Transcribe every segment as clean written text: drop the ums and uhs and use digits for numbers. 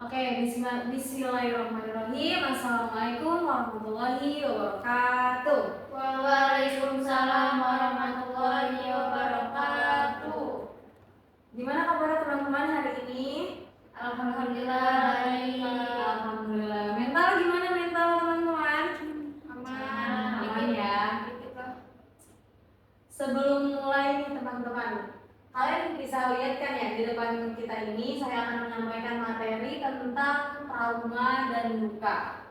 Oke, bismillahirrahmanirrahim. Assalamualaikum warahmatullahi wabarakatuh. Waalaikumsalam warahmatullahi wabarakatuh. Gimana kabar teman-teman hari ini? Alhamdulillah baik. Alhamdulillah. Mental gimana mental teman-teman? Aman ya. Sebelum mulai nih teman-teman, kalian bisa lihat kan ya di depan kita ini saya akan menyampaikan materi tentang trauma dan luka.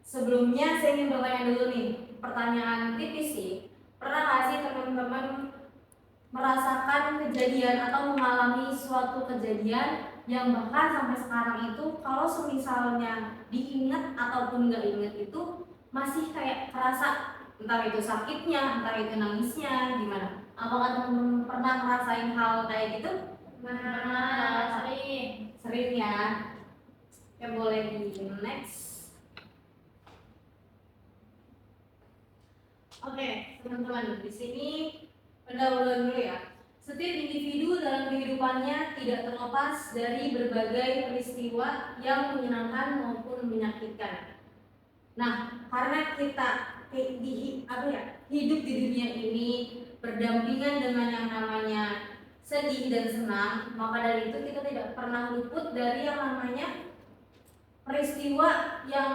Sebelumnya saya ingin bertanya dulu nih, pertanyaan tipis sih. Pernah nggak sih teman-teman merasakan kejadian atau mengalami suatu kejadian yang bahkan sampai sekarang itu kalau semisalnya diingat ataupun nggak ingat itu masih kayak kerasa, entah itu sakitnya, entah itu nangisnya, gimana? Apakah teman-teman pernah ngerasain hal kayak gitu? Sering ya. Ya boleh di next. Oke, teman-teman, di sini pendahuluan dulu ya. Setiap individu dalam kehidupannya tidak terlepas dari berbagai peristiwa yang menyenangkan maupun menyakitkan. Nah, karena kita hidup di dunia ini berdampingan dengan yang namanya sedih dan senang, maka dari itu kita tidak pernah luput dari yang namanya peristiwa yang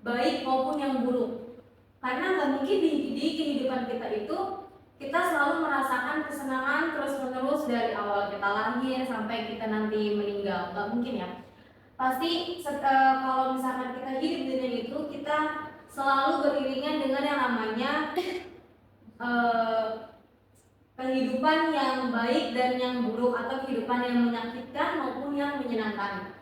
baik maupun yang buruk. Karena nggak mungkin di kehidupan kita itu kita selalu merasakan kesenangan terus-menerus dari awal kita lahir sampai kita nanti meninggal, nggak mungkin ya. Pasti kalau misalkan kita hidup di dunia itu kita selalu beriringan dengan yang namanya kehidupan yang baik dan yang buruk, atau kehidupan yang menyakitkan maupun yang menyenangkan.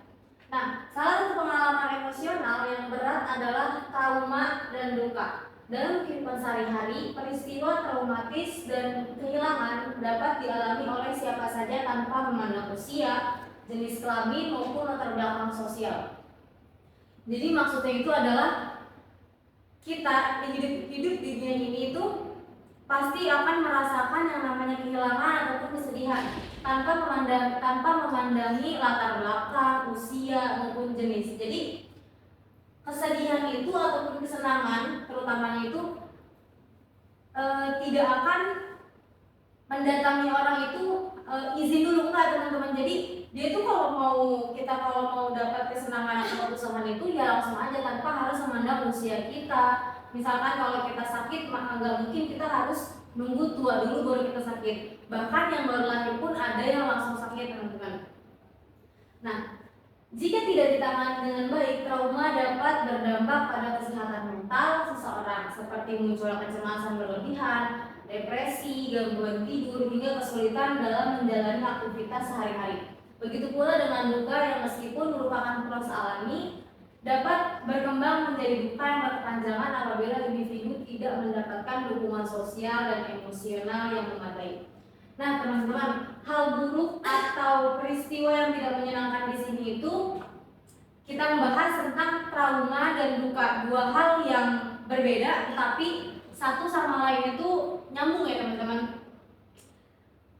Nah, salah satu pengalaman emosional yang berat adalah trauma dan duka. Dalam kehidupan sehari-hari, peristiwa traumatis dan kehilangan dapat dialami oleh siapa saja tanpa memandang usia, jenis kelamin maupun latar belakang sosial. Jadi maksudnya itu adalah kita hidup di dunia ini itu pasti akan merasakan yang namanya kehilangan ataupun kesedihan tanpa memandangi latar belakang, usia maupun jenis. Jadi kesedihan itu ataupun kesenangan terutamanya itu tidak akan mendatangi orang itu izin dulu, enggak teman-teman. Jadi dia itu kalau mau dapat kesenangan atau kesenangan itu ya langsung aja tanpa harus memandang usia kita. Misalkan kalau kita sakit, maka nggak mungkin kita harus nunggu tua dulu baru kita sakit. Bahkan yang baru lahir pun ada yang langsung sakit teman-teman. Nah, jika tidak ditangani dengan baik, trauma dapat berdampak pada kesehatan mental seseorang seperti munculnya kecemasan berlebihan, depresi, gangguan tidur, hingga kesulitan dalam menjalani aktivitas sehari-hari. Begitu pula dengan duka yang meskipun merupakan proses alami, dapat berkembang menjadi duka yang berkepanjangan apabila individu tidak mendapatkan dukungan sosial dan emosional yang memadai. Nah, teman-teman, hal buruk atau peristiwa yang tidak menyenangkan di sini itu kita membahas tentang trauma dan duka, dua hal yang berbeda tapi satu sama lain itu nyambung ya teman-teman.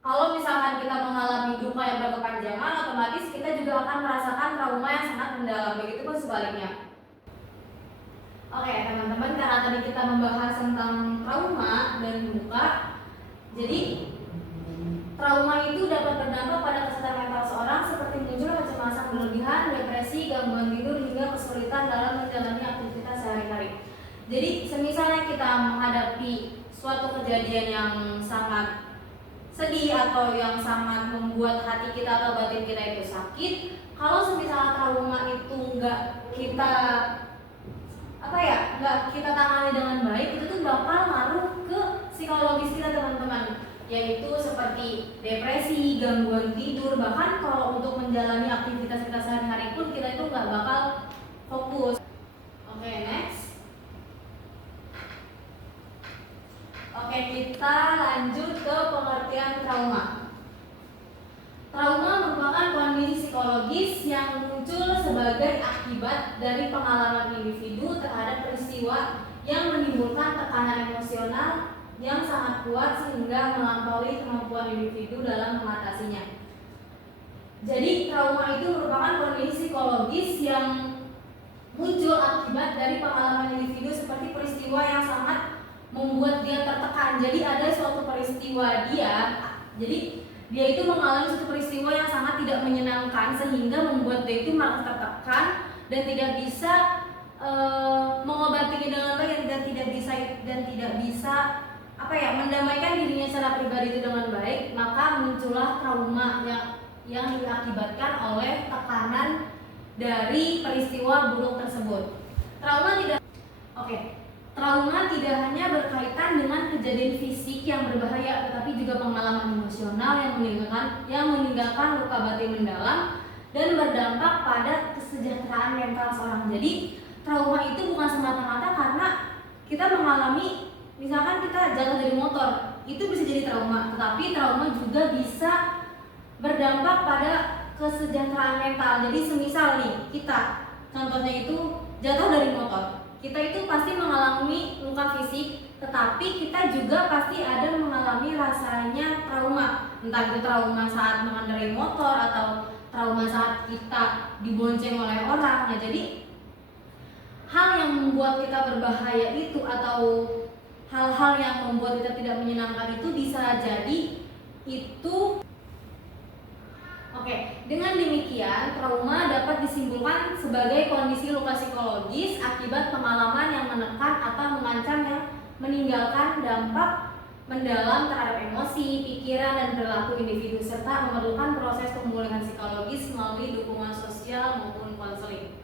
Kalau misalkan kita mengalami duka yang berkepanjangan, otomatis kita juga akan merasakan trauma yang sangat mendalam. Begitu pun sebaliknya. Oke teman-teman, karena tadi kita membahas tentang trauma dan duka, jadi trauma itu dapat berdampak pada kesehatan mental seorang seperti muncul kecemasan berlebihan, depresi, gangguan tidur, hingga kesulitan dalam menjalani aktivitas sehari-hari. Jadi semisalnya kita menghadapi suatu kejadian yang sangat sedih atau yang sangat membuat hati kita atau batin kita itu sakit, kalau semisalnya trauma itu nggak kita tangani dengan baik, itu tuh bakal ngaruh ke psikologis kita teman-teman, yaitu seperti depresi, gangguan tidur, bahkan kalau untuk menjalani aktivitas kita sehari-hari pun kita itu nggak bakal fokus. Oke, next. Oke, kita lanjut ke pengertian trauma. Trauma merupakan kondisi psikologis yang muncul sebagai akibat dari pengalaman individu terhadap peristiwa yang menimbulkan tekanan emosional yang sangat kuat sehingga melampaui kemampuan individu dalam mengatasinya. Jadi trauma itu merupakan kondisi psikologis yang muncul akibat dari pengalaman individu seperti peristiwa yang sangat membuat dia tertekan. Jadi ada suatu peristiwa jadi dia itu mengalami suatu peristiwa yang sangat tidak menyenangkan sehingga membuat dia itu merasa tertekan dan tidak bisa mengobatinya dengan baik dan tidak bisa mendamaikan dirinya secara pribadi itu dengan baik, maka muncullah trauma yang diakibatkan oleh tekanan dari peristiwa buruk tersebut. Trauma tidak hanya berkaitan dengan kejadian fisik yang berbahaya, tetapi juga pengalaman emosional yang meninggalkan luka batin mendalam dan berdampak pada kesejahteraan mental seorang. Jadi trauma itu bukan semata-mata karena kita mengalami, misalkan kita jatuh dari motor, itu bisa jadi trauma, tetapi trauma juga bisa berdampak pada kesejahteraan mental. Jadi semisal nih kita, contohnya itu jatuh dari motor, kita itu pasti mengalami luka fisik, tetapi kita juga pasti ada mengalami rasanya trauma, entah itu trauma saat mengendarai motor atau trauma saat kita dibonceng oleh orang. Nah, jadi hal yang membuat kita berbahaya itu atau hal-hal yang membuat kita tidak menyenangkan itu bisa jadi itu. Dengan demikian, trauma dapat disimpulkan sebagai kondisi luka psikologis akibat pengalaman yang menekan atau mengancam yang meninggalkan dampak mendalam terhadap emosi, pikiran, dan perilaku individu serta memerlukan proses pemulihan psikologis melalui dukungan sosial maupun konseling.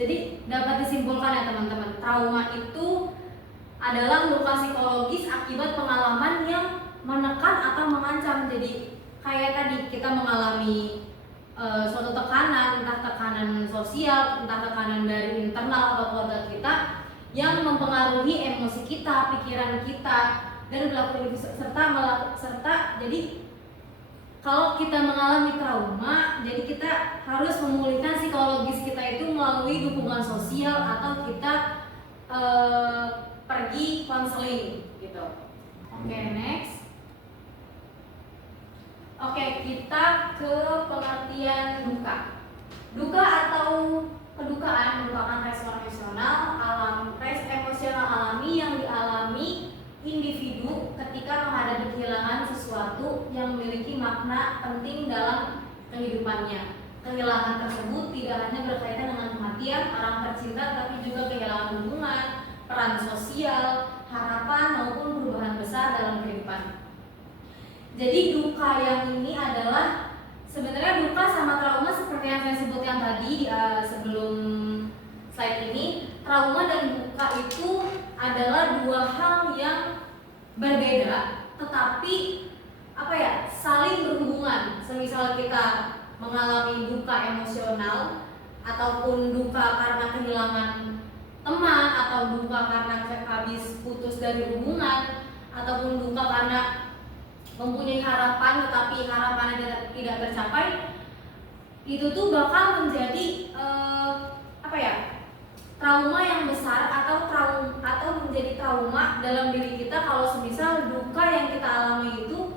Jadi dapat disimpulkan ya teman-teman, trauma itu adalah luka psikologis akibat pengalaman yang menekan atau mengancam. Jadi kayak tadi kita mengalami suatu tekanan, entah tekanan sosial, entah tekanan dari internal atau keluarga kita yang mempengaruhi emosi kita, pikiran kita, dan perilaku serta jadi kalau kita mengalami trauma, jadi kita harus memulihkan psikologis kita itu melalui dukungan sosial atau kita pergi konseling gitu. Next. Kita ke pengertian duka. Duka atau kedukaan merupakan respon emosional alami yang dialami individu ketika menghadapi kehilangan sesuatu yang memiliki makna penting dalam kehidupannya. Kehilangan tersebut tidak hanya berkaitan dengan kematian orang tercinta, tapi juga kehilangan hubungan, peran sosial, harapan maupun perubahan besar dalam kehidupan. Jadi duka yang ini adalah sebenarnya duka sama trauma seperti yang saya sebutkan tadi sebelum slide ini. Trauma dan duka itu adalah dua hal yang berbeda, tetapi saling berhubungan. Semisal kita mengalami duka emosional ataupun duka karena kehilangan teman atau duka karena habis putus dari hubungan ataupun duka karena mempunyai harapan tetapi harapannya tidak tercapai, itu tuh bakal menjadi trauma yang besar atau menjadi trauma dalam diri kita kalau semisal duka yang kita alami itu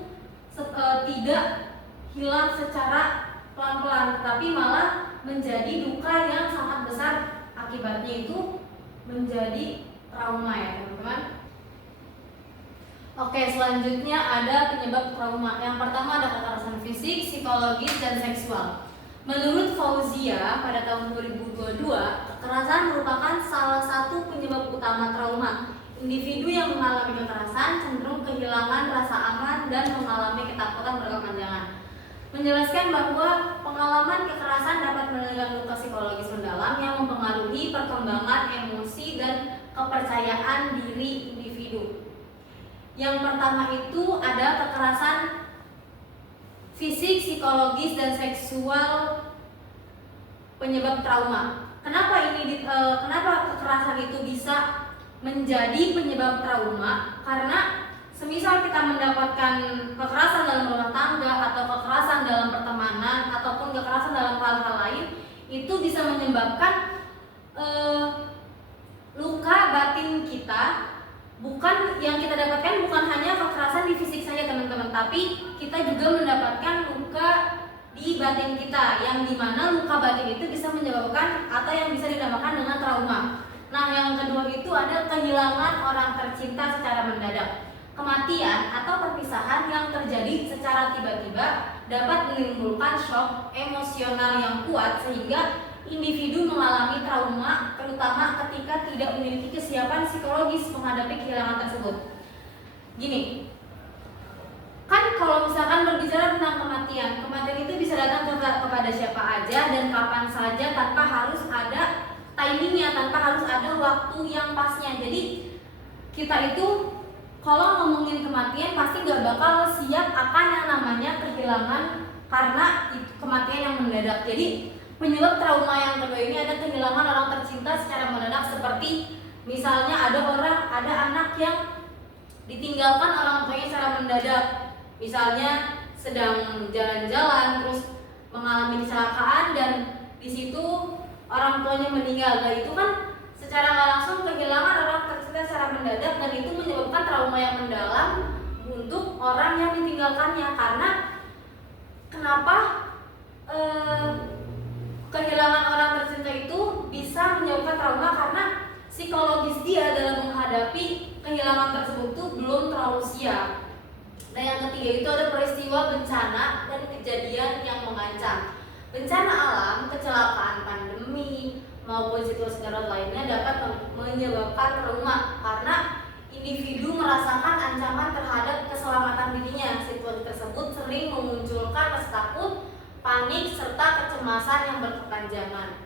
tidak hilang secara pelan-pelan, tetapi malah menjadi duka yang sangat besar, akibatnya itu menjadi trauma ya teman-teman. Selanjutnya ada penyebab trauma. Yang pertama ada kekerasan fisik, psikologis, dan seksual. Menurut Fauzia pada tahun 2022, kekerasan merupakan salah satu penyebab utama trauma. Individu yang mengalami kekerasan cenderung kehilangan rasa aman dan mengalami ketakutan berkepanjangan. Menjelaskan bahwa pengalaman kekerasan dapat meninggalkan luka psikologis mendalam yang mempengaruhi perkembangan emosi dan kepercayaan diri individu. Yang pertama itu ada kekerasan fisik, psikologis, dan seksual penyebab trauma. Kenapa kekerasan itu bisa menjadi penyebab trauma? Karena semisal kita mendapatkan kekerasan dalam rumah tangga atau kekerasan dalam pertemanan ataupun kekerasan dalam hal-hal lain, itu bisa menyebabkan luka batin kita. Yang kita dapatkan bukan hanya kekerasan di fisik saja teman-teman, tapi kita juga mendapatkan luka di batin kita, yang dimana luka batin itu bisa menyebabkan atau yang bisa dinamakan dengan trauma. Nah, yang kedua itu ada kehilangan orang tercinta secara mendadak. Kematian atau perpisahan yang terjadi secara tiba-tiba dapat menimbulkan shock emosional yang kuat sehingga individu mengalami trauma, terutama ketika tidak memiliki kesiapan psikologis menghadapi kehilangan tersebut. Gini, kan kalau misalkan berbicara tentang kematian itu bisa datang kepada siapa aja dan kapan saja tanpa harus ada timingnya, tanpa harus ada waktu yang pasnya. Jadi kita itu kalau ngomongin kematian pasti gak bakal siap akan yang namanya kehilangan karena kematian yang mendadak. Jadi penyebab trauma yang kedua ini ada kehilangan orang tercinta secara mendadak, seperti misalnya ada anak yang ditinggalkan orang tuanya secara mendadak. Misalnya sedang jalan-jalan terus mengalami kecelakaan dan di situ orang tuanya meninggal. Nah, itu kan secara nggak langsung kehilangan orang tercinta secara mendadak dan itu menyebabkan trauma yang mendalam untuk orang yang ditinggalkannya. Karena kenapa kehilangan orang tercinta itu bisa menyebabkan trauma? Karena psikologis dia dalam menghadapi kehilangan tersebut itu belum terlalu siap. Dan yang ketiga itu ada peristiwa bencana dan kejadian yang mengancam. Bencana alam, kecelakaan, pandemi, maupun situasi darurat lainnya dapat menyebabkan trauma karena individu merasakan ancaman terhadap keselamatan dirinya. Situasi tersebut sering memunculkan rasa takut, panik, serta kecemasan yang berkepanjangan.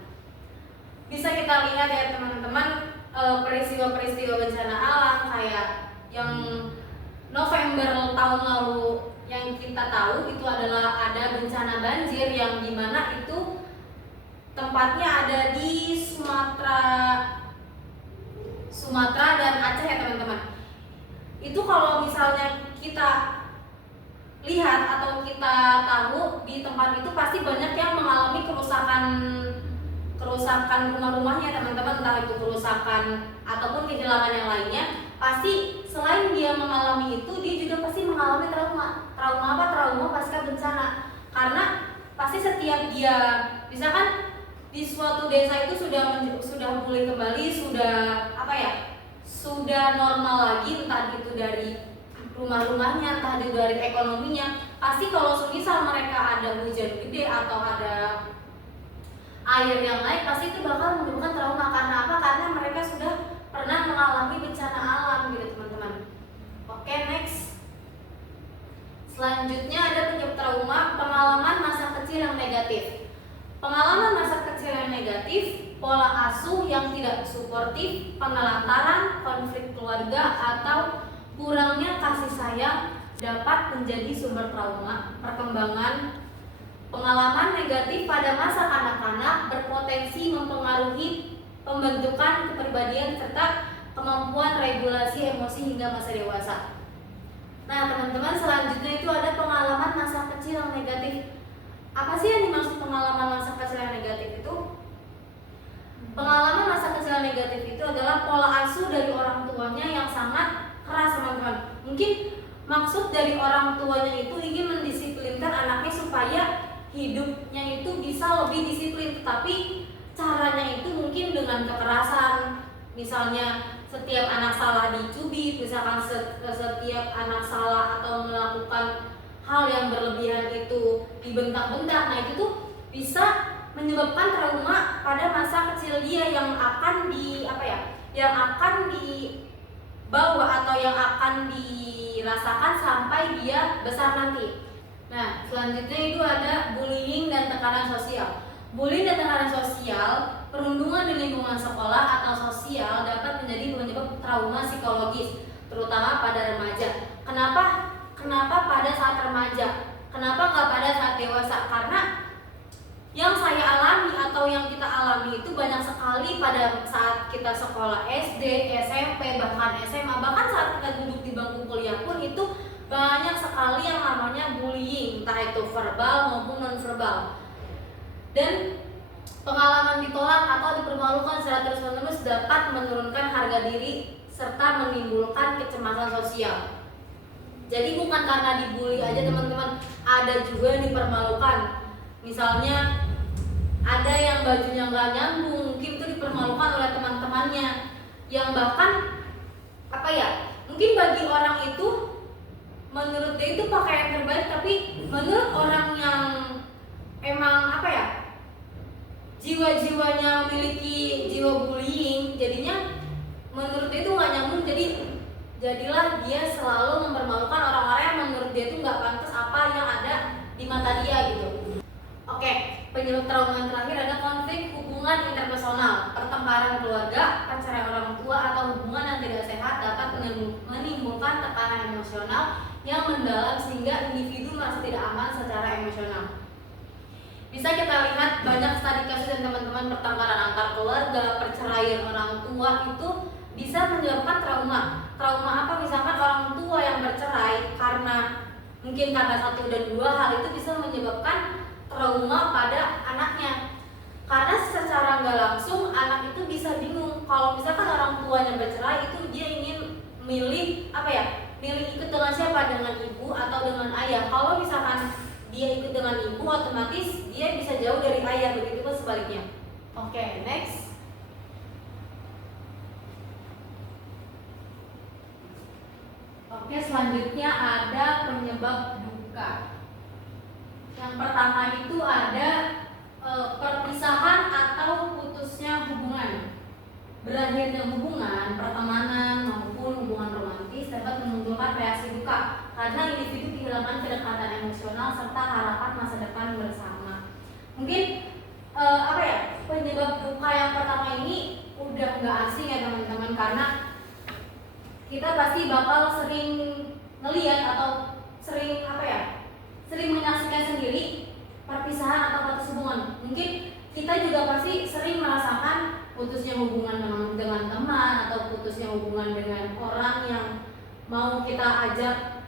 Bisa kita lihat ya teman-teman, peristiwa-peristiwa bencana alam kayak yang November tahun lalu yang kita tahu itu adalah ada bencana banjir yang dimana itu tempatnya ada di Sumatera dan Aceh ya teman-teman. Itu kalau misalnya kita lihat atau kita tahu di tempat itu pasti banyak yang mengalami kerusakan rumah-rumahnya teman-teman, entah itu kerusakan ataupun kehilangan yang lainnya. Pasti selain dia mengalami itu, dia juga pasti mengalami trauma. Trauma pasca bencana. Karena pasti setiap dia, misalkan di suatu desa itu sudah pulih kembali, sudah normal lagi, entah itu dari rumah-rumahnya, entah itu dari ekonominya. Pasti kalau semisal mereka ada hujan gede atau ada air yang naik, pasti itu bakal menimbulkan trauma. Karena apa? Karena mereka sudah pernah mengalami bencana alam gitu teman-teman. Oke, next. Selanjutnya ada penyebab trauma, pengalaman masa kecil yang negatif. Pengalaman masa kecil yang negatif, pola asuh yang tidak suportif, penelantaran, konflik keluarga, atau kurangnya kasih sayang dapat menjadi sumber trauma. Perkembangan pengalaman negatif pada masa kanak-kanak berpotensi mempengaruhi pembentukan kepribadian serta kemampuan regulasi emosi hingga masa dewasa. Nah teman-teman, selanjutnya itu ada pengalaman masa kecil yang negatif. Apa sih yang dimaksud pengalaman masa kecil yang negatif itu? Pengalaman masa kecil yang negatif itu adalah pola asuh dari orang tuanya yang sangat keras teman-teman. Mungkin maksud dari orang tuanya itu ingin mendisiplinkan anaknya supaya hidupnya itu bisa lebih disiplin, tetapi caranya itu mungkin dengan kekerasan. Misalnya setiap anak salah dicubit, misalkan setiap anak salah atau melakukan hal yang berlebihan itu dibentak-bentak. Nah itu tuh bisa menyebabkan trauma pada masa kecil dia yang akan dibawa atau yang akan dirasakan sampai dia besar nanti. Nah selanjutnya itu ada bullying dan tekanan sosial. Bullying dan tekanan sosial, perundungan di lingkungan sekolah atau sosial dapat menjadi penyebab trauma psikologis, terutama pada remaja. Kenapa pada saat remaja? Kenapa nggak pada saat dewasa? Karena yang saya alami atau yang kita alami itu banyak sekali pada saat kita sekolah SD, SMP, bahkan SMA, bahkan saat kita duduk di bangku kuliah pun itu banyak sekali yang namanya bullying, entah itu verbal maupun non-verbal. Dan pengalaman ditolak atau dipermalukan secara terus-menerus dapat menurunkan harga diri serta menimbulkan kecemasan sosial. Jadi bukan karena dibully aja teman-teman, ada juga yang dipermalukan. Misalnya ada yang bajunya nggak nyambung, mungkin itu dipermalukan oleh teman-temannya, yang bahkan apa ya, mungkin bagi orang itu menurut dia itu pakaian terbaik, tapi menurut orang yang emang apa ya, jiwa-jiwanya memiliki jiwa bullying, jadinya menurut dia itu nggak nyambung, jadilah dia selalu mempermalukan orang-orang yang menurut dia itu nggak pantas apa yang ada di mata dia gitu. Oke, penyebab trauma yang terakhir ada konflik hubungan interpersonal, pertengkaran keluarga, perceraian orang tua, atau hubungan yang tidak sehat dapat menimbulkan tekanan emosional yang mendalam sehingga individu merasa tidak aman secara emosional. Bisa kita lihat banyak studi kasus dan teman-teman, pertengkaran antar keluarga, perceraian orang tua itu bisa menyebabkan trauma. Trauma apa? Misalkan orang tua yang bercerai mungkin karena 1 dan 2 hal itu bisa menyebabkan trauma pada anaknya. Karena secara nggak langsung anak itu bisa bingung kalau misalkan orang tuanya bercerai, itu dia ingin milih ikut dengan siapa, dengan ibu atau dengan ayah. Kalau misalkan dia ikut dengan ibu, otomatis dia bisa jauh dari ayah, begitu pun sebaliknya. Oke, next. Oke, selanjutnya ada penyebab duka. Yang pertama itu ada perpisahan atau putusnya hubungan. Berakhirnya hubungan, pertemanan maupun hubungan romantis dapat menimbulkan reaksi duka karena individu kehilangan kedekatan emosional serta harapan masa depan bersama. Mungkin penyebab duka yang pertama ini udah nggak asing ya teman-teman, karena kita pasti bakal sering ngelihat atau sering menyaksikan sendiri perpisahan atau putus hubungan. Mungkin kita juga pasti sering merasakan putusnya hubungan dengan teman atau putusnya hubungan dengan orang yang mau kita ajak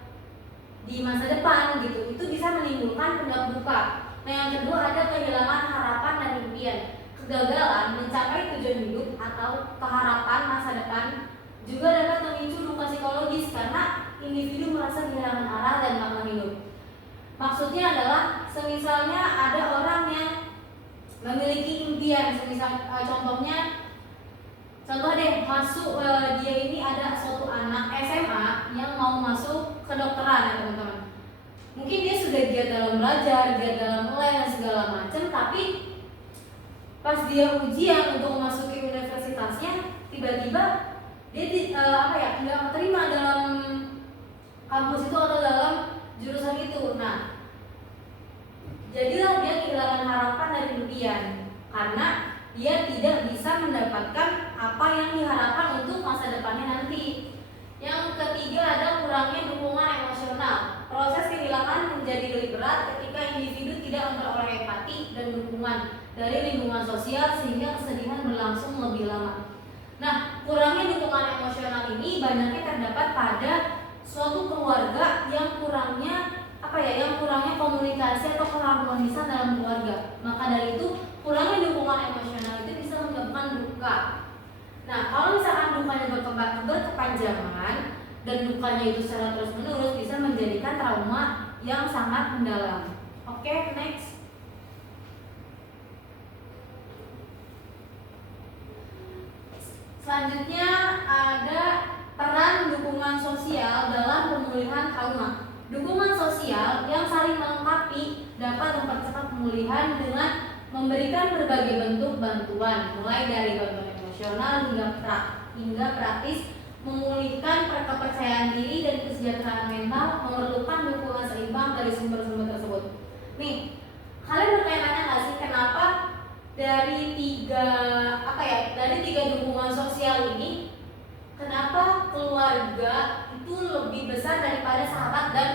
di masa depan gitu. Itu bisa menimbulkan penyebab duka. Nah, yang kedua ada kehilangan harapan dan impian. Kegagalan mencapai tujuan hidup atau keharapan masa depan juga dapat memicu duka psikologis karena individu merasa kehilangan arah dan makna hidup. Maksudnya adalah semisalnya ada orang yang memiliki impian, contoh deh, dia ini ada suatu anak SMA yang mau masuk kedokteran ya teman-teman. Mungkin dia sudah giat dalam belajar, giat dalam les dan segala macam, tapi pas dia ujian untuk memasuki universitasnya, tiba-tiba dia nggak terima dalam kampus itu atau dalam jurusan itu. Nah, jadilah dia kehilangan harapan dan impian karena dia tidak bisa mendapatkan apa yang diharapkan untuk masa depannya nanti. Yang ketiga ada kurangnya dukungan emosional. Proses kehilangan menjadi lebih berat ketika individu tidak memperoleh empati dan dukungan dari lingkungan sosial sehingga kesedihan berlangsung lebih lama. Nah, kurangnya dukungan emosional ini banyaknya terdapat pada suatu keluarga yang kurangnya komunikasi atau keharmonisan dalam keluarga. Maka dari itu kurangnya dukungan emosional itu bisa menyebabkan duka. Nah, kalau misalkan dukanya berkepanjangan dan dukanya itu secara terus menerus bisa menjadikan trauma yang sangat mendalam. Oke, next. Selanjutnya ada peran dukungan sosial dalam pemulihan trauma. Dukungan sosial yang saling melengkapi dapat mempercepat pemulihan dengan memberikan berbagai bentuk bantuan, mulai dari bantuan emosional hingga praktis. Memulihkan kepercayaan diri dan kesejahteraan mental memerlukan dukungan seimbang dari sumber-sumber tersebut. Nih, kalian bertanya-tanya nggak sih kenapa dari tiga dukungan sosial ini, kenapa keluarga itu lebih besar daripada sahabat dan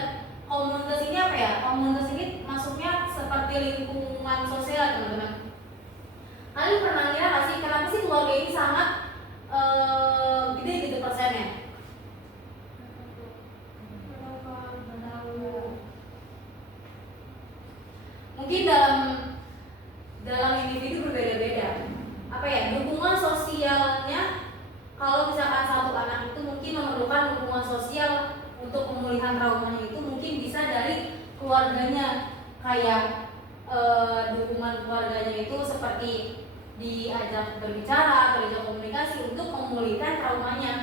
komunitas ini Komunitas ini masuknya seperti lingkungan sosial teman-teman. Kalian pernah ngira nggak sih kenapa sih keluarga ini sangat gede gitu persennya? Mungkin dalam individu berbeda-beda. Dukungan sosialnya, kalau misalkan satu anak itu mungkin memerlukan dukungan sosial untuk pemulihan traumanya itu mungkin bisa dari keluarganya, kayak dukungan keluarganya itu seperti diajak berbicara atau diajak komunikasi untuk memulihkan traumanya.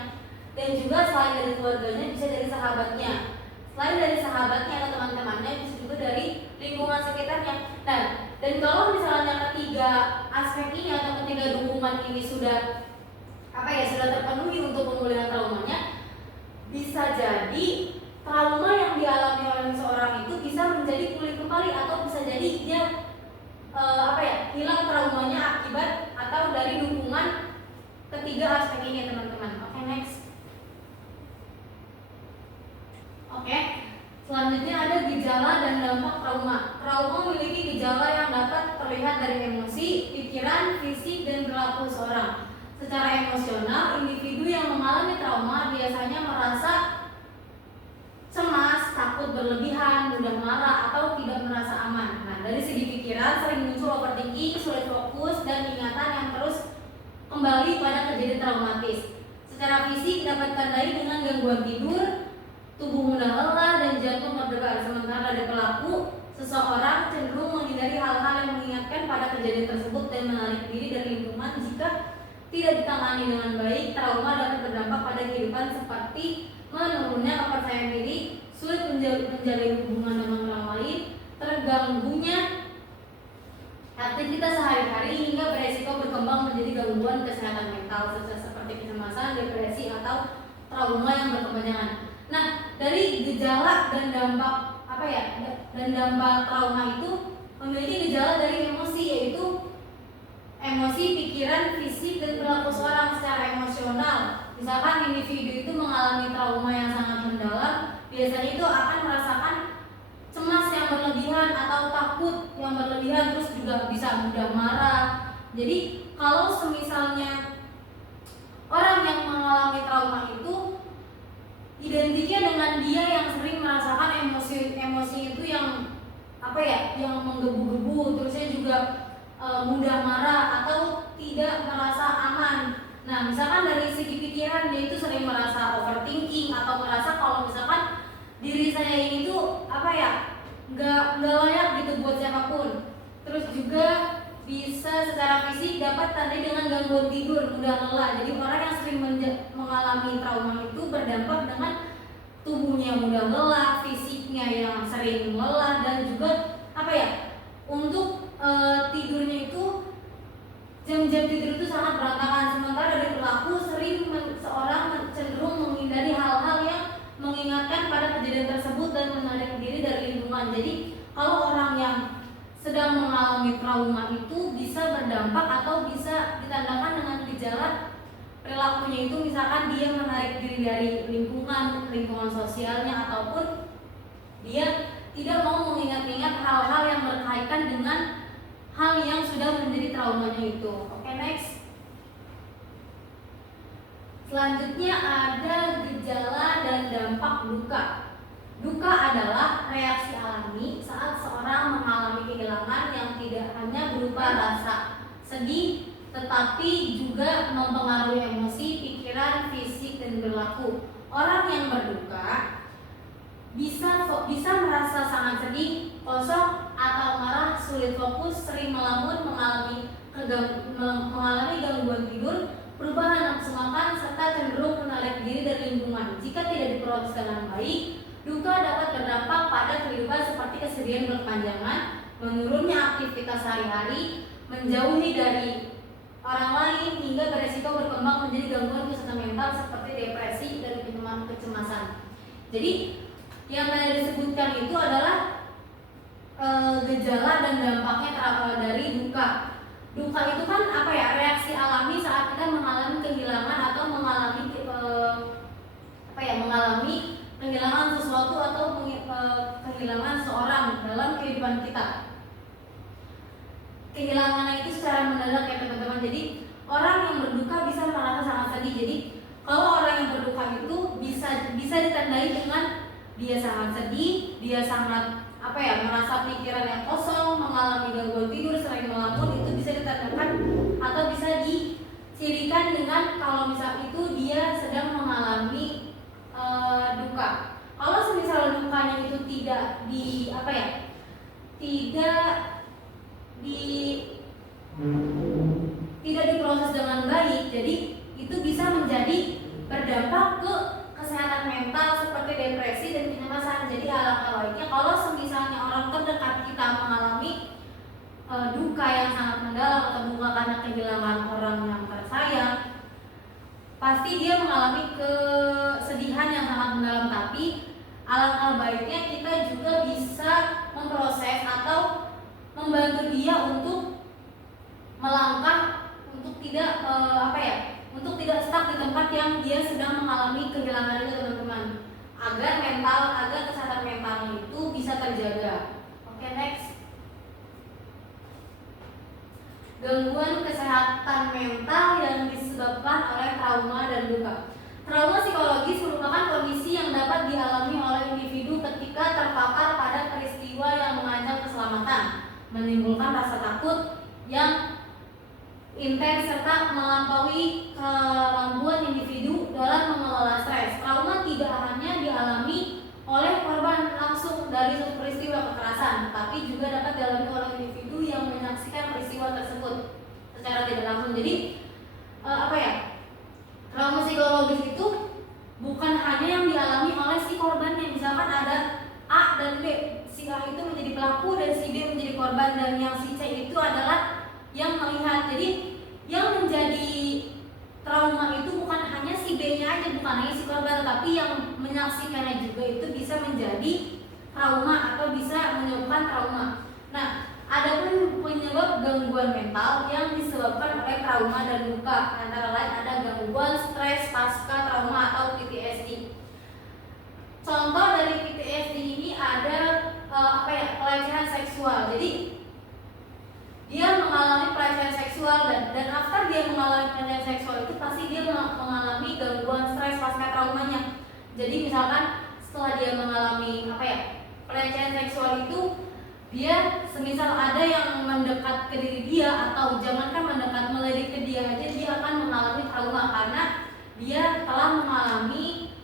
Dan juga selain dari keluarganya bisa dari sahabatnya, selain dari sahabatnya atau teman-temannya bisa juga dari lingkungan sekitarnya. Nah, dan kalau misalnya ketiga aspek ini atau ketiga dukungan ini sudah sudah terpenuhi untuk pemulihan traumanya, bisa jadi trauma yang dialami oleh seorang itu bisa menjadi pulih kembali atau bisa jadi dia hilang traumanya akibat atau dari dukungan ketiga aspek ini, teman-teman. Oke, next. Oke, selanjutnya ada gejala dan dampak trauma. Trauma memiliki gejala yang dapat terlihat dari emosi, pikiran, fisik, dan perilaku seorang. Secara emosional, individu yang mengalami trauma biasanya merasa cemas, takut berlebihan, mudah marah, atau tidak merasa aman. Nah, dari segi pikiran sering muncul overthinking, sulit fokus, dan ingatan yang terus kembali pada kejadian traumatis. Secara fisik dapat ditandai dengan gangguan tidur, tubuh mudah lelah, dan jantung berdebar. Sementara dari pelaku, seseorang cenderung menghindari hal-hal yang mengingatkan pada kejadian tersebut dan menarik diri dari lingkungan. Jika tidak ditangani dengan baik, trauma dapat berdampak pada kehidupan seperti menurunnya kepercayaan diri, sulit menjalin hubungan dengan orang lain, terganggunya aktivitas sehari-hari, hingga beresiko berkembang menjadi gangguan kesehatan mental seperti kecemasan, depresi, atau trauma yang berkepanjangan. Nah, dari gejala dan dampak dan dampak trauma itu memiliki gejala dari emosi, yaitu emosi, pikiran, fisik, dan perilaku seorang. Secara emosional, misalkan individu itu mengalami trauma yang sangat mendalam, biasanya itu akan merasakan cemas yang berlebihan atau takut yang berlebihan, terus juga bisa mudah marah. Jadi kalau semisalnya orang yang mengalami trauma itu identiknya dengan dia yang sering merasakan emosi itu yang yang menggebu-gebu, terusnya juga mudah marah atau tidak merasa aman. Nah, misalkan dari segi pikiran dia itu sering merasa overthinking atau merasa kalau misalkan diri saya ini tuh nggak layak gitu buat siapapun. Terus juga bisa secara fisik dapat tandai dengan gangguan tidur, mudah lelah. Jadi orang yang sering mengalami trauma itu berdampak dengan tubuhnya mudah lelah, fisiknya yang sering lelah, dan juga untuk tidurnya itu jam-jam tidur itu sangat berantakan. Sementara dari pelaku seorang cenderung menghindari hal-hal yang mengingatkan pada kejadian tersebut dan menarik diri dari lingkungan. Jadi kalau orang yang sedang mengalami trauma itu bisa berdampak atau bisa ditandakan dengan gejala perilakunya itu, misalkan dia menarik diri dari lingkungan sosialnya, ataupun dia tidak mau mengingat-ingat hal-hal yang berkaitan dengan hal yang sudah menjadi traumanya itu. Oke, next. Selanjutnya ada gejala dan dampak duka. Duka adalah reaksi alami saat seorang mengalami kehilangan yang tidak hanya berupa rasa sedih, tetapi juga mempengaruhi emosi, pikiran, fisik, dan perilaku. Orang yang berduka bisa merasa sangat sedih, kosong, atau marah, sulit fokus, sering melamun, mengalami gangguan tidur, perubahan nafsu makan, serta cenderung menarik diri dari lingkungan. Jika tidak diproses dengan baik, duka dapat berdampak pada kehidupan seperti kesedihan berkepanjangan, menurunnya aktivitas sehari-hari, menjauhi dari orang lain, hingga beresiko berkembang menjadi gangguan kesehatan mental seperti depresi dan kecemasan. Jadi yang tadi disebutkan itu adalah gejala dan dampaknya dari duka. Duka itu kan reaksi alami saat kita mengalami kehilangan atau mengalami kehilangan sesuatu atau kehilangan seorang dalam kehidupan kita. Kehilangannya itu secara mendadak ya teman-teman. Jadi orang yang berduka bisa merasa sangat sedih. Jadi kalau orang yang berduka itu bisa ditandai dengan dia sangat sedih, dia sangat merasa pikirannya kosong, mengalami gangguan tidur, sering melamun. Itu bisa ditandakan atau bisa dicirikan dengan kalau misal itu dia sedang mengalami duka. Kalau semisal dukanya itu tidak di tidak diproses dengan baik, jadi itu bisa menjadi berdampak ke kesehatan mental seperti depresi dan kecemasan. Jadi alangkah baiknya kalau misalnya orang terdekat kita mengalami duka yang sangat mendalam atau duka karena kehilangan orang yang tersayang, pasti dia mengalami kesedihan yang sangat mendalam, tapi alangkah baiknya kita juga bisa memproses atau membantu dia untuk melangkah untuk tidak untuk tidak stuck di tempat yang dia sedang mengalami kehilangan itu, teman-teman, agar kesehatan mentalnya itu bisa terjaga. Oke, next. Gangguan kesehatan mental yang disebabkan oleh trauma dan duka. Trauma psikologis merupakan kondisi yang dapat dialami oleh individu ketika terpapar pada peristiwa yang mengancam keselamatan, menimbulkan rasa takut yang intens serta melampaui kemampuan individu dalam mengelola stres. Trauma tidak hanya dialami oleh korban langsung dari suatu peristiwa kekerasan, tapi juga dapat dialami oleh individu yang menyaksikan peristiwa tersebut secara tidak langsung. Jadi trauma psikologis itu bukan hanya yang dialami oleh si korbannya. Misalkan ada A dan B, si A itu menjadi pelaku dan si B menjadi korban, dan yang si C itu adalah yang melihat. Jadi yang menjadi trauma itu bukan hanya si B-nya aja, bukan hanya si korban, tapi yang menyaksikannya juga itu bisa menjadi trauma atau bisa menyebabkan trauma. Nah, adapun penyebab gangguan mental yang disebabkan oleh trauma dan duka, antara lain ada gangguan stres pasca trauma atau PTSD. Contoh dari PTSD ini ada pelecehan seksual. Jadi dia mengalami pelecehan seksual dan after dia mengalami pelecehan seksual itu pasti dia mengalami gangguan stres pasca traumanya. Jadi misalkan setelah dia mengalami pelecehan seksual itu, dia semisal ada yang mendekat ke diri dia atau jangankan mendekat, melirik ke dia aja dia akan mengalami trauma karena dia telah mengalami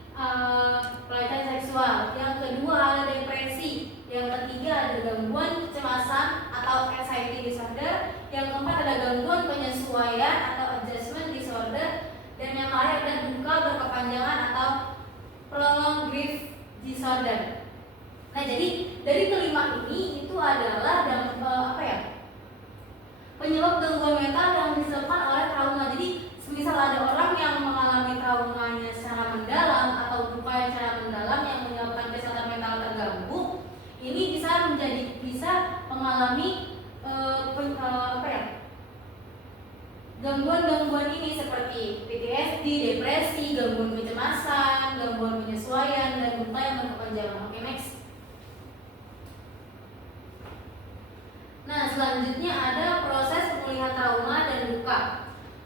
pelecehan seksual. Yang kedua ada depresi. Yang ketiga ada gangguan kecemasan atau anxiety disorder. Yang keempat ada gangguan penyesuaian atau adjustment disorder. Dan yang terakhir ada duka berkepanjangan atau prolonged grief disorder. Nah, jadi dari kelima ini itu adalah penyebab gangguan mental yang disebabkan oleh trauma. Jadi semisal ada orang yang mengalami traumanya secara mendalam atau duka yang secara mendalam yang menyebabkan kesehatan mental terganggu, ini bisa mengalami gangguan-gangguan ini seperti PTSD, depresi, gangguan kecemasan, gangguan penyesuaian, dan duka yang berkepanjangan. Oke, next. Nah, selanjutnya ada proses pemulihan trauma dan duka.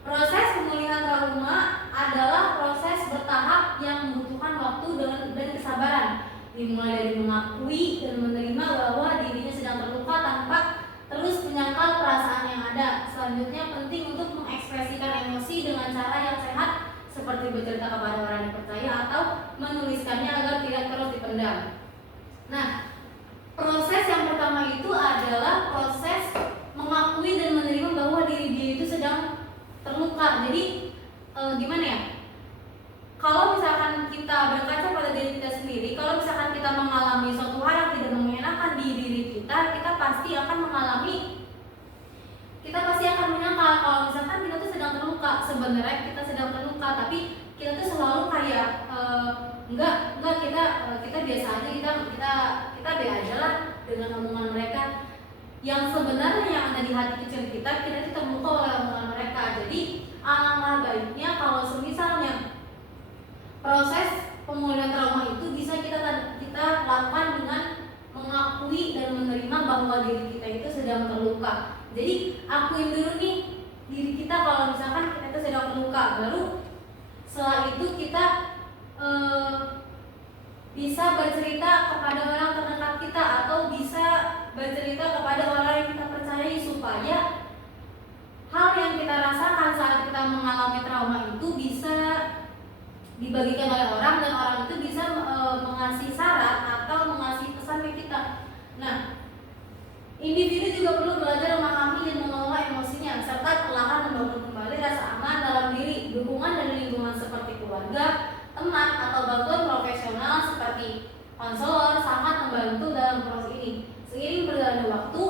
Proses pemulihan trauma adalah proses bertahap yang membutuhkan waktu dan kesabaran, dimulai dari mengakui dan menerima bahwa dirinya sedang terluka tanpa terus menyangkal perasaan yang ada. Selanjutnya penting untuk mengekspresikan emosi dengan cara yang sehat, seperti bercerita kepada orang yang percaya atau menuliskannya agar tidak terus dipendam. Nah, proses yang pertama itu adalah proses mengakui dan menerima bahwa diri dia itu sedang terluka. Jadi gimana ya? Kalau misalkan kita berkaca pada diri kita sendiri, kalau misalkan kita mengalami suatu hal yang tidak mengenakan di diri kita, kita pasti akan menyangkal kalau misalkan kita tuh sedang terluka. Sebenarnya kita sedang terluka, tapi kita tuh selalu kayak enggak kita biasa aja, kita be aja lah dengan omongan mereka. Yang sebenarnya yang ada di hati kecil kita tuh terluka oleh omongan mereka. Jadi alangkah baiknya kalau semisalnya proses pemulihan trauma itu bisa kita lakukan dengan mengakui dan menerima bahwa diri kita itu sedang terluka. Jadi akuin dulu nih diri kita kalau misalkan kita itu sedang terluka. Baru setelah itu kita bisa bercerita kepada orang terdekat kita atau bisa bercerita kepada orang yang kita percayai, supaya hal yang kita rasakan saat kita mengalami trauma itu bisa dibagikan oleh orang dan orang itu bisa mengasih saran atau mengasih pesan ke kita. Nah, individu juga perlu belajar memahami teman atau bantuan profesional seperti konselor sangat membantu dalam proses ini. Seiring berjalannya waktu,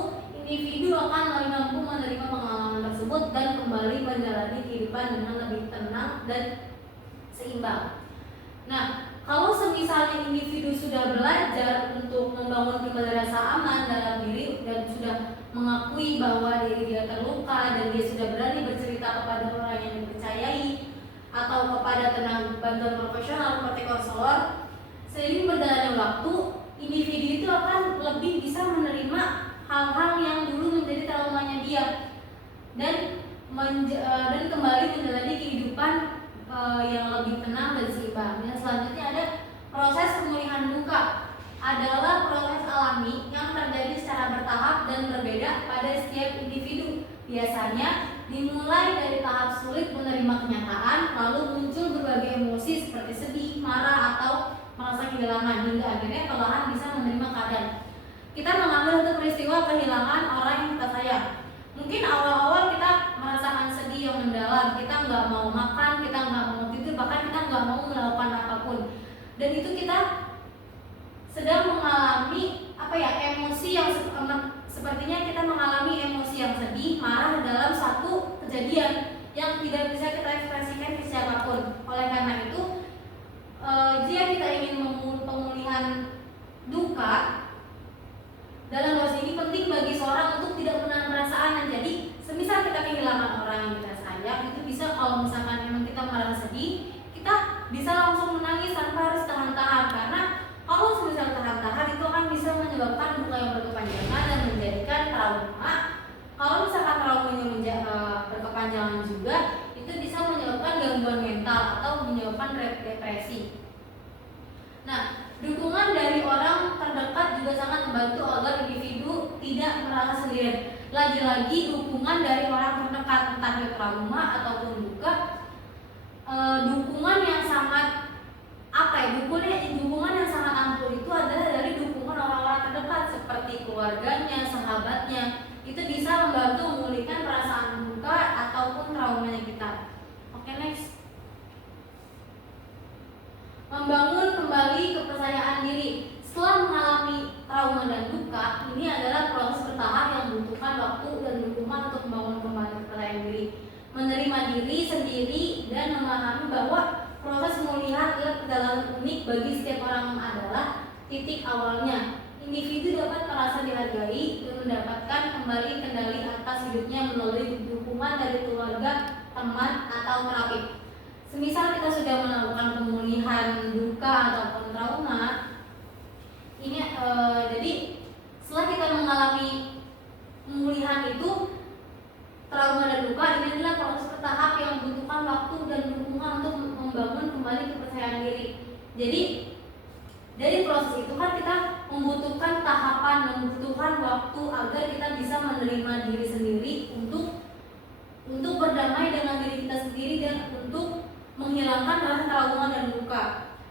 individu akan mulai mampu menerima pengalaman tersebut dan kembali menjalani kehidupan dengan lebih tenang dan seimbang. Nah, kalau semisalnya individu sudah belajar untuk membangun kembali rasa aman dalam diri dan sudah mengakui bahwa diri dia terluka dan dia sudah berani bercerita kepada orang yang dipercayai atau kepada tenaga bantuan profesional seperti konselor, seiring berjalannya waktu, individu itu akan lebih bisa menerima hal-hal yang dulu menjadi traumanya dia dan kembali menjalani kehidupan yang lebih tenang dan seimbang. Yang selanjutnya ada proses pemulihan duka, adalah proses alami yang terjadi secara bertahap dan berbeda pada setiap individu. Biasanya dimulai dari tahap sulit menerima kenyataan, lalu muncul berbagai emosi seperti sedih, marah, atau merasa kehilangan, hingga akhirnya perlahan bisa menerima keadaan. Kita mengambil satu peristiwa kehilangan orang yang kita sayang. Mungkin awal-awal kita merasakan sedih yang mendalam, kita nggak mau makan, kita nggak mau tidur, bahkan kita nggak mau melakukan apapun. Dan itu kita sedang mengalami emosi yang sepertinya kita mengalami emosi yang sedih, marah dalam satu kejadian yang tidak bisa kita ekspresikan ke siapapun. Oleh karena itu, jika kita ingin pemulihan duka dalam proses ini penting bagi seorang untuk tidak menahan perasaan. Jadi, semisal kita kehilangan orang yang kita sayang, itu bisa kalau misalkan memang kita merasa sedih, kita bisa langsung menangis tanpa harus tahan-tahan, karena kalau semisal tahan-tahan itu akan bisa menyebabkan duka yang berkepanjangan dan menjadikan trauma. Kalau misalkan traumanya berkepanjangan juga, itu bisa menyebabkan gangguan mental atau menyebabkan depresi. Nah, dukungan dari orang terdekat juga sangat membantu agar individu tidak merasa sendirian. Lagi-lagi dukungan dari orang terdekat, entah itu trauma ataupun duka, dukungan yang sangat dukungan yang sangat ampuh itu adalah dari dukungan orang-orang terdekat seperti keluarganya, sahabatnya. Itu bisa membantu memulihkan perasaan duka ataupun traumanya kita. Oke, next. Membangun kembali kepercayaan diri. Setelah mengalami trauma dan duka, ini adalah proses bertahap yang membutuhkan waktu dan dukungan untuk membangun kembali kepercayaan diri, menerima diri sendiri, dan memahami bahwa proses pemulihan adalah perjalanan unik bagi setiap orang adalah titik awalnya. Individu dapat merasa dihargai dan mendapatkan kembali kendali atas hidupnya melalui dukungan dari keluarga, teman, atau terapi. Semisal kita sudah melakukan pemulihan duka ataupun trauma, ini jadi setelah kita mengalami pemulihan itu, trauma dan duka, ini adalah proses bertahap yang membutuhkan waktu dan dukungan untuk membangun kembali kepercayaan diri. Jadi dari proses itu kan kita membutuhkan tahapan, membutuhkan waktu agar kita bisa menerima diri sendiri untuk berdamai dengan diri kita sendiri dan untuk menghilangkan rasa trauma dan duka.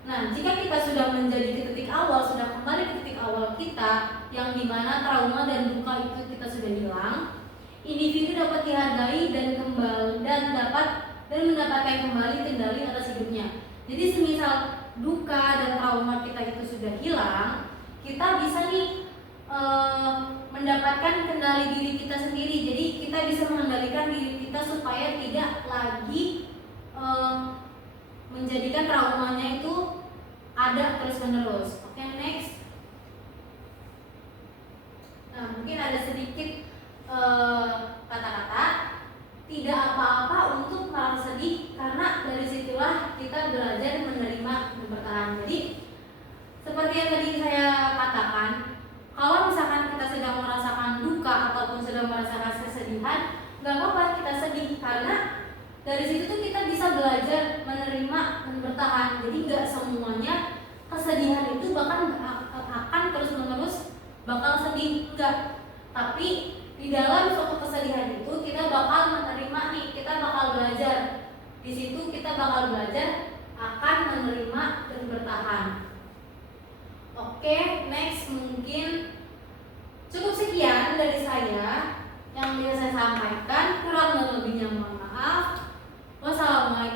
Nah, jika kita sudah menjadi ke titik awal, sudah kembali ke titik awal kita, yang dimana trauma dan duka itu kita sudah hilang, individu dapat dihargai dan mendapatkan kembali kendali atas hidupnya. Jadi semisal duka dan trauma kita itu sudah hilang, kita bisa nih mendapatkan kendali diri kita sendiri. Jadi kita bisa mengendalikan diri kita supaya tidak lagi menjadikan traumanya itu ada terus menerus. Oke, next. Nah, mungkin ada sedikit kata-kata tidak apa-apa untuk merasa sedih, karena dari situlah kita belajar menerima dan bertahan. Jadi seperti yang tadi saya katakan, kalau misalkan kita sedang merasakan duka ataupun sedang merasakan kesedihan, nggak apa-apa kita sedih, karena dari situ tuh kita bisa belajar menerima dan bertahan. Jadi nggak semuanya kesedihan itu bahkan akan terus-menerus bakal sedih, enggak. Tapi di dalam suatu kesedihan itu kita bakal menerima nih, kita bakal belajar. Di situ kita bakal belajar akan menerima dan bertahan. Oke, next, mungkin cukup sekian dari saya yang bisa saya sampaikan. Kurang dan lebihnya mohon maaf. Wassalamualaikum